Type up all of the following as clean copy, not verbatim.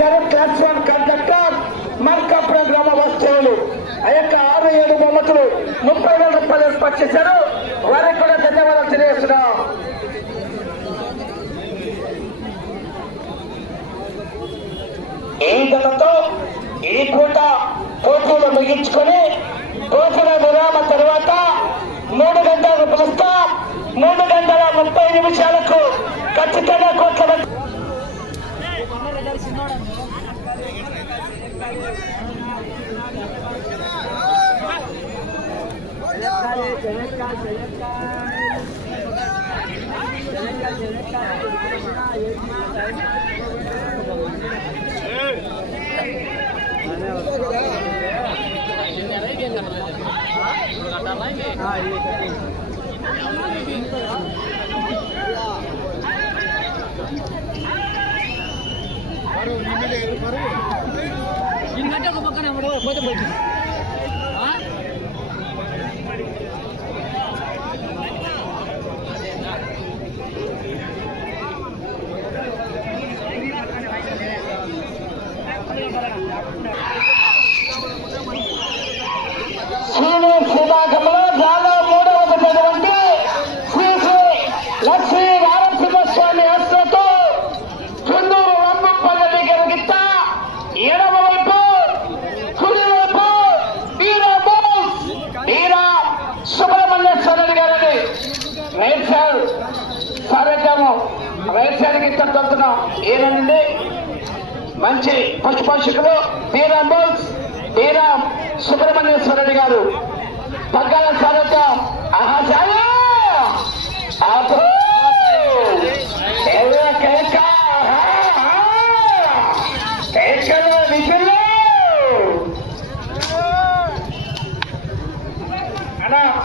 గారు class 1 conductor మార్కాపుర గ్రామ వాస్తవులు ఆ యొక్క 6-7 బొమ్మతులు 30,000 రూపాయలు ఏర్పాటు చేశారు. వారికి కూడా ధన్యవాదాలు తెలియజేస్తున్నాం. ఈ దళతో ఈ పూట పోటీలు ముగించుకొని భోజన విరామ తర్వాత 3 గంటలకు పిలుస్తాం. 3 గంటల 30 నిమిషాలకు ఖచ్చితంగా కోట్ల ఏనండి మంచి పశుపోషకులు బీరాం సుబ్రహ్మణ్యేశ్వర రెడ్డి గారు పగ్గాల సారథ్యం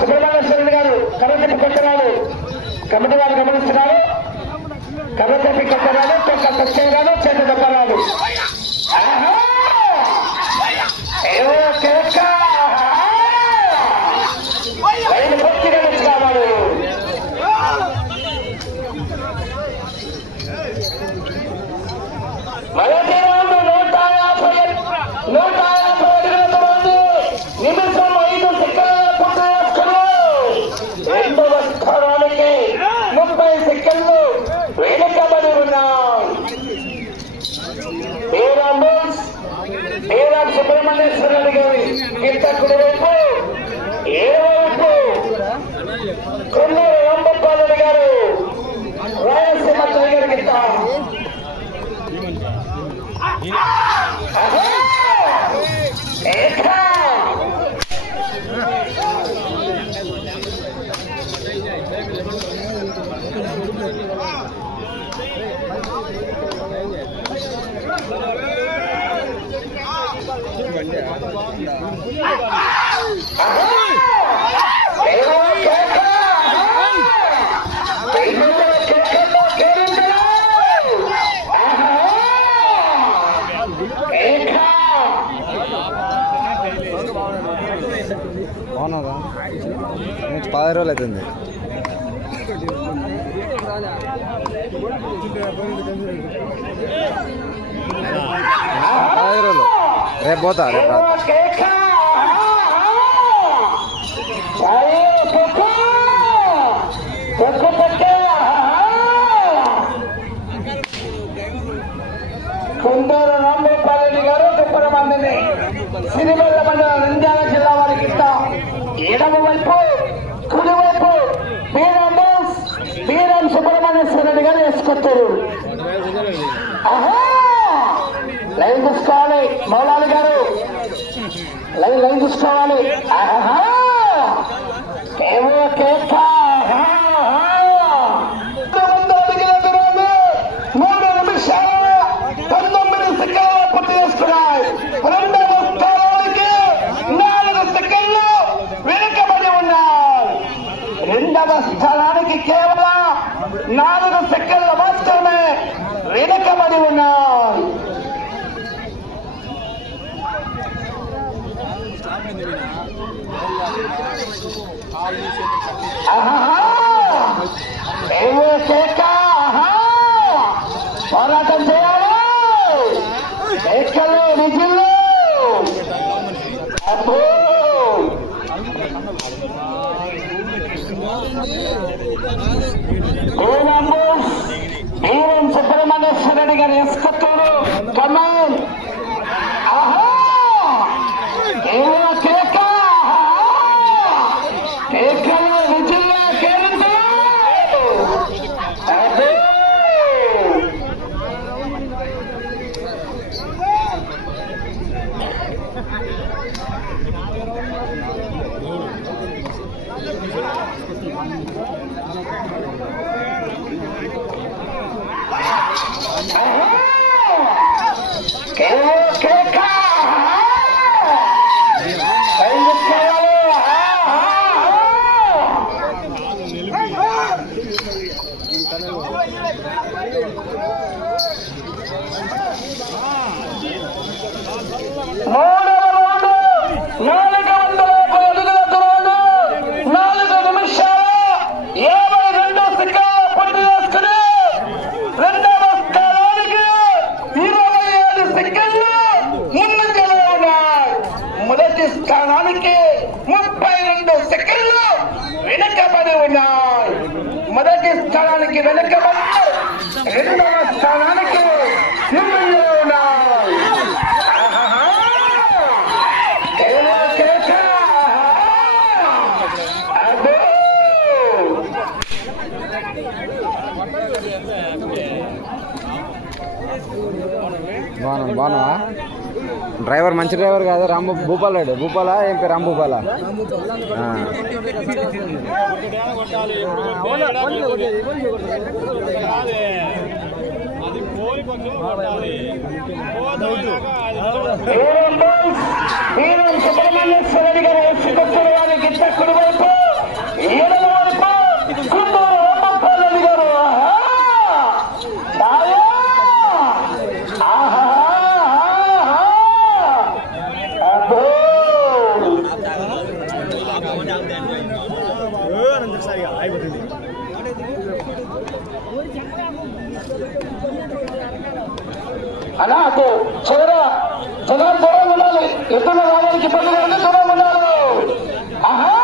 సుబ్రహ్మణ్యేశ్వర రెడ్డి గారు కర్రతప్పి కట్టరాలు కమిటీ వారు గమనిస్తున్నారు. కర్రతప్పి కట్టరాలు చేయరాలు చేత దొక్కరాలు కావాలి. మొదటి రౌండ్ 150 అడుగుల ముందు నిమిషం 5 సెకండ్ల పూర్తి చేసుకుని రెండవ స్థానానికి 30 సెకండ్లు వెనుకబడి ఉన్నాం. బీరాం సుబ్రహ్మణ్యేశ్వర రెడ్డి గారి గిట్టకుడి వైపు ఏవైపు కొల్లూరు రాంగోపాల్ గారు రాయలసీమ టైగర్ గిట్ట అవునా 10 రోజులు అవుతుంది. రేపు పోతా రేపు కొందరు రాంగోపాల్ రెడ్డి గారు దుప్పరమందిని సిరివెల్ల మండలం నంద్యాల జిల్లా వారికి ఎడమ వైపు కుడివైపు బీరాం సుబ్రహ్మణ్యేశ్వర రెడ్డి గారు వేసుకొచ్చారు. లైన్ చూసుకోవాలి మౌలాలి గారు, లైన్ చూసుకోవాలి. ఏమో కేక 3 నిమిషాల 19 సెకండ్లు పూర్తి చేసుకున్నాయి. రెండవ స్థానానికి 4 సెకండ్లు వెనుకబడి ఉన్నారు. రెండవ స్థానానికి కేవలం 4 సెకండ్లు మాత్రమే వెనుకబడి ఉన్నారు. ఆహా ఎస్కత్తూరు కమాన్ ఆహా కేవల కేక కేకల విజయ కేంద్ర అదే స్థానానికి 32 సెకండ్లు వెనుకబడి ఉన్నాయి. మొదటి స్థానానికి వెనుకబడి రెండవ స్థానానికి ముందులో ఉన్నాయి. బాగున్నా డ్రైవర్ మంచి డ్రైవర్ కాదు రాంబు భూపాల్ రెడ్డి భూపాలా ఏం పేరు రాంభూపాలా సుబ్రహ్మణ్యేశ్వర గారు ఎస్కొత్తూరు వారికి కుడి వైపు ఏడవ వైపు కుందూరు రామప్పారెడ్డి గారు అలా అటు చివర జనం దూరం ఉండాలి. ఎద్దులు రావడానికి ఇబ్బంది లేదు, దూరం ఉండాలి. ఆహా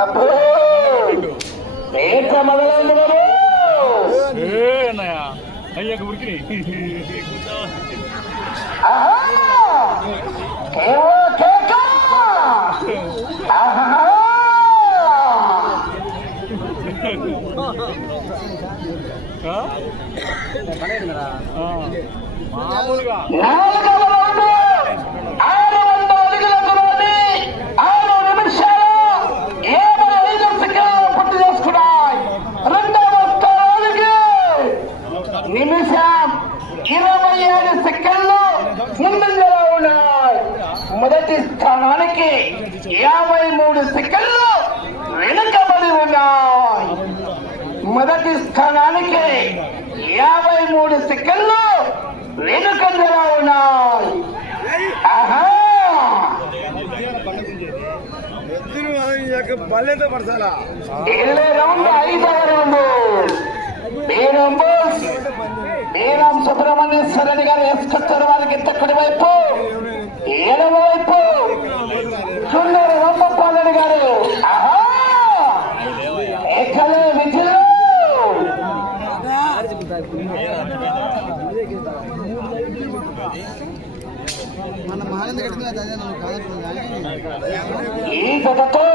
అబ్బో పేట మొదలైంది గారు నాలుగవ రౌండ్ 600 అడుగుల దూరాన్ని 6 నిమిషాలు 55 సెకండ్లు పూర్తి చేసుకున్నాయి. రెండవ స్థానానికి నిమిషం 27 సెకండ్లు ముందంజలో ఉన్నాయి. మొదటి స్థానానికి 53 సెకండ్లు వెనుకబడి ఉన్నాయి. మొదటి స్థానానికి 53 సెకండ్లు వెనుకంజలో ఉన్నాయి. ఆహా రౌండ్ 5వ రౌండ్ బీరం సుబ్రహ్మణ్యేశ్వర గారు ఎస్కొత్తూరు వారికి కుడి వైపు ఏడవ వైపు కుందూరు రామప్పారెడ్డి గారు ఆహా ఎక్కలే విజయ్ ఈ జతతో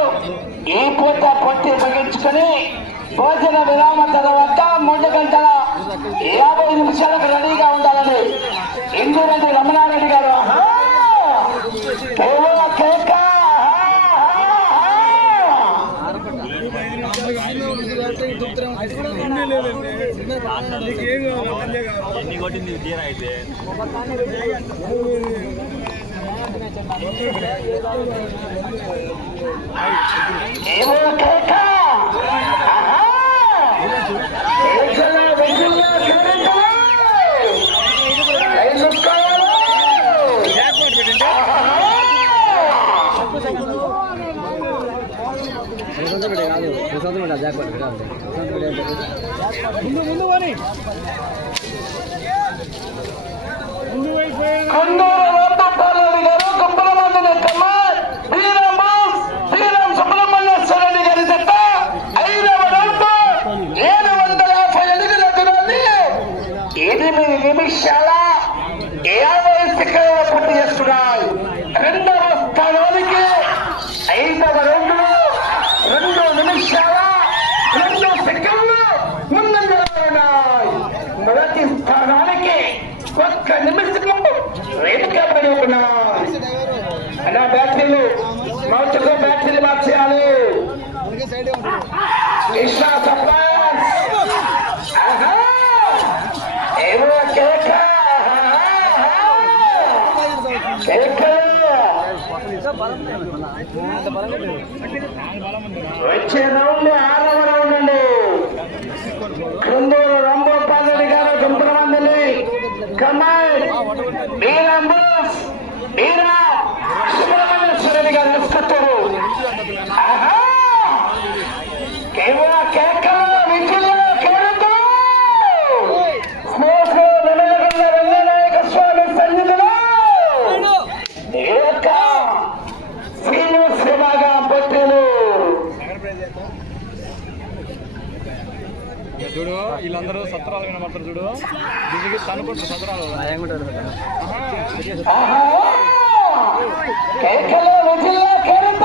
ఈ పూట పొట్టి ముగించుకుని భోజన విరామ తర్వాత 3 గంటల 50 నిమిషాలకు రెడీగా ఉండాలని ఇందురెడ్డి రమణారెడ్డి గారు కేక ఎన్ని కొట్టింది తీరా అయితే కుందూరు రామప్పారెడ్డి గారు కుప్పలమందిని కమాన్ బీరం సుబ్రహ్మణ్యేశ్వర గారి జత 5వ రౌండ్ 750 అడుగుల దూరం 8 నిమిషాల 50 సెకండ్ల పూర్తి చేస్తున్నాయి. రెండవ స్థానానికి 5వ రౌండ్లో 2 నిమిషాల 2 సెకండ్లు ముందంజలో ఉన్నాయి. మొదటి స్థానానికి 1 నిమిషం వెనుకబడి ఉన్నాయి. అలా బ్యాటరీలు మౌచుకో బ్యాటరీలు మార్చేయాలి. కృష్ణ సప్లైస్ ఏమో కేక వచ్చే రౌండ్ 6వ రౌండ్ అండి. కొందూరు రాంగోపాల్ గారు గంపరమందిని కమాండ్ వీరంబోస్ వీరా సుబ్రహ్మణ్యేశ్వరరెడ్డి గారు తీసుకొచ్చారు. కేవల కేకలు విజులు కేరళ స్మోక్ నమలగల్ల రంగనాయక స్వామి సన్నిధిలో ఏక శ్రీనివాస సేవగా పొట్టేలు చూడు వీళ్ళందరూ సత్రాలు వినబడతారు. చూడు దీనికి తనుకుంటారు సత్రాలు. కేకలు విజులు కేరళ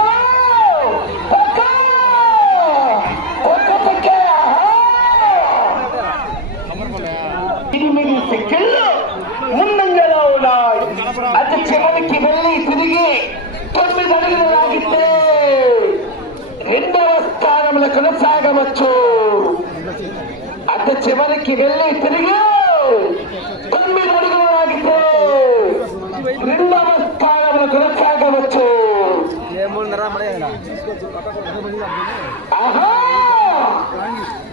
ముందంజలో ఉన్నాయి. అతి చివరికి వెళ్ళి తిరిగి 9 అడుగులు లాగితే 2వ స్థానంలో కొనసాగవచ్చు. అతి చివరికి వెళ్ళి తిరిగి 9 అడుగులు లాగితే 2వ స్థానంలో కొనసాగవచ్చు. ఆహా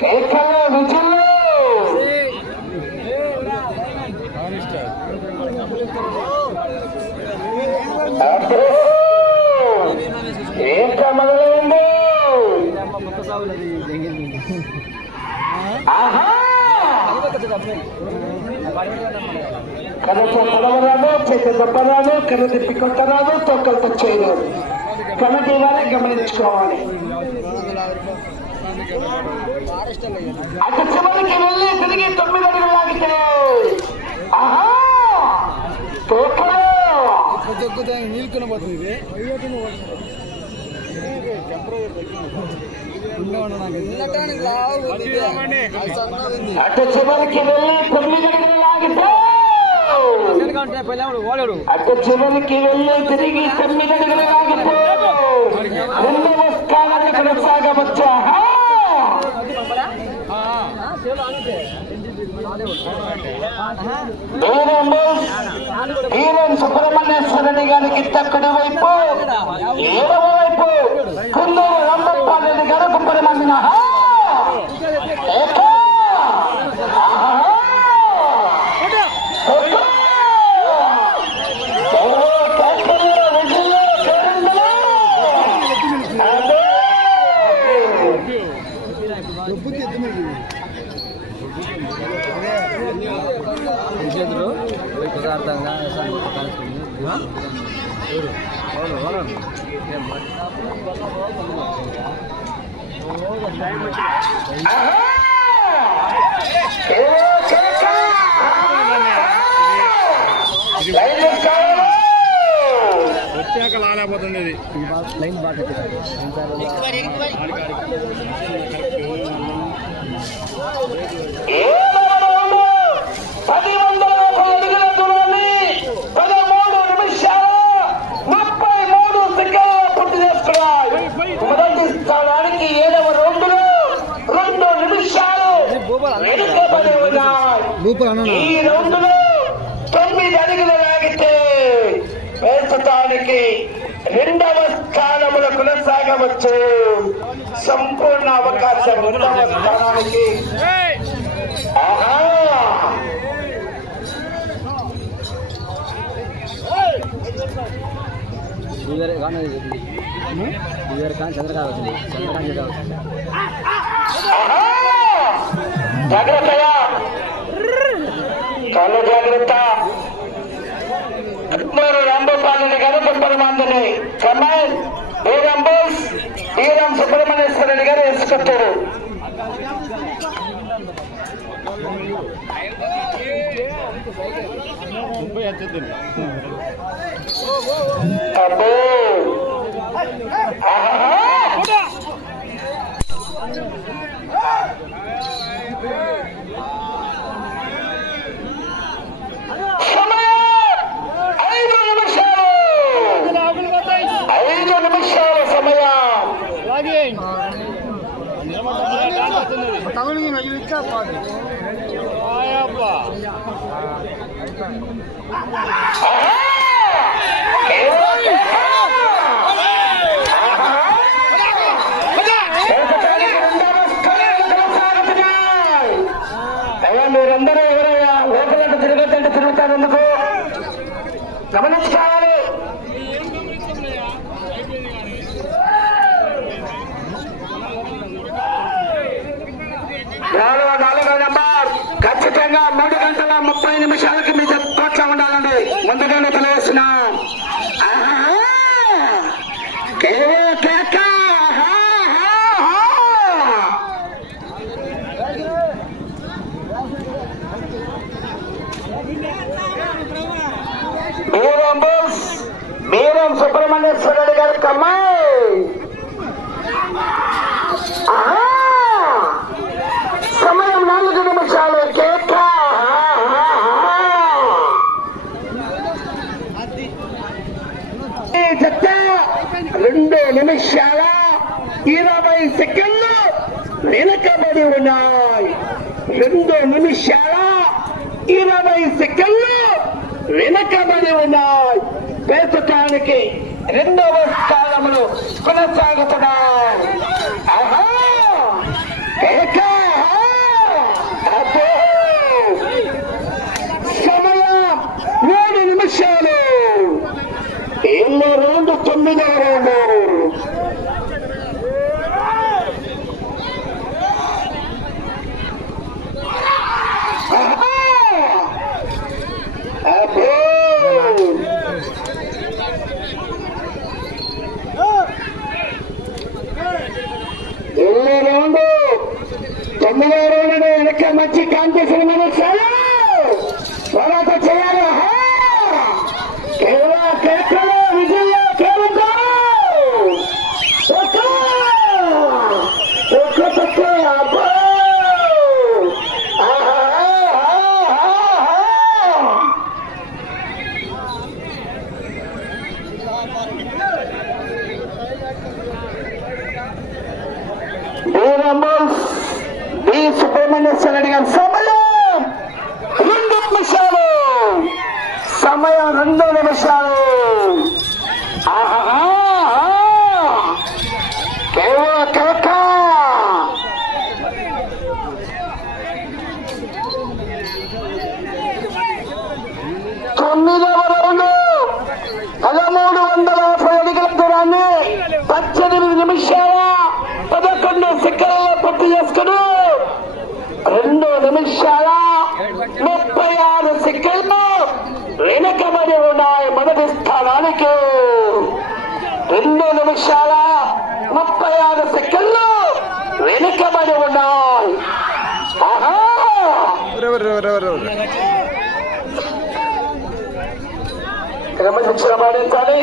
కేకలు విజులు ఏంట మొదలైంది. కనతో పొడవరాదు, చేతి దెబ్బరాదు, కన్ను తిప్పి కొట్టరాదు, తొక్కలతో చేయరాదు. కమిటీ వారే గమనించుకోవాలి. అటు చివరికి వెళ్ళి తిరిగి 9 అడుగులు లాగితే ఆహా నీళ్ళు కనబడుతుంది. అటు చివరికి వెళ్ళి 9 అడుగులు లాగితే అటు చివరికి వెళ్ళి తిరిగి 9 అడుగులు లాగితే 2వ స్థానాన్ని కొనసాగవచ్చా. వీరన్ సుబ్రహ్మణ్యేశ్వరరెడ్డి గారికి తక్కువ వైపు 7వ వైపు కొందూరు రాంగోపాల్ రెడ్డి గారు గుప్పరి మందిన వచ్చాక లాలేకపోతుంది. లైన్ బాగా 10 అడుగుల దూరాన్ని 13 నిమిషాల 33 సెకండ్ల పూర్తి చేసుకున్నాయి. మొదటి స్థానానికి 7వ రౌండ్లో 2 నిమిషాలు వెనుకబడి ఉన్నాయి. ఈ రౌండ్లో 9 అడుగులు లాగితే ప్రస్తుతానికి 2వ స్థానంలో కొనసాగవచ్చు. సంపూర్ణ అవకాశం 2వ స్థానానికి. జాగ్రత్తగా కళ్ళు జాగ్రత్త. రాంగోపాల్ గారు గుప్పరమందిని కమాండ్ వీరంబోస్ వీరం సుబ్రహ్మణ్యేశ్వరరెడ్డి గారు ఎస్కొచ్చారు. 30 వచ్చేది అబ్బో ఆహా మీరందరూ ఎవరైనా లోపలంటే తిరగద్దంటే తిరుగుతారు ఎందుకు గమనించుకోవాలి. నాలుగో నెంబర్ ఖచ్చితంగా 3 గంటల 30 నిమిషాలకి మీ కోట్ల ఉండాలండి. ముందుగానే తెలియజేస్తున్నాం. మీరం సుబ్రహ్మణ్యేశ్వర రెడ్డి గారి కమ్మాయి సమయం 4 నిమిషాలు. కేక 2 నిమిషాల 20 సెకండ్లు వెనుకబడి ఉన్నాయి. 2 నిమిషాల 20 సెకండ్లు వెనుకబడి ఉన్నాయి. ప్రస్తుతానికి 2వ స్థానంలో కొనసాగుతున్నారు. సమయం 3 నిమిషాలు. 9వ రౌండ్. వెనక మంచి కాంపిటీషన్ పోరాట చేయాలి. విజయ సుబ్రహ్మణ్యేశ్వర రెడ్డి గారి సమయం 2 నిమిషాలు. సమయం 2 నిమిషాలు. తొమ్మిదవ రౌండ్ 1350 అడుగుల దూరాన్ని 18 నిమిషాల 11 సెకండ్లలో పూర్తి చేసుకుని 2 నిమిషాల 36 సెకండ్లు వెనుకబడి ఉన్నాయి. మొదటి స్థానానికి 2 నిమిషాల 36 సెకండ్లు వెనుకబడి ఉన్నాయి. క్రమశిక్షణ పాటించాలి.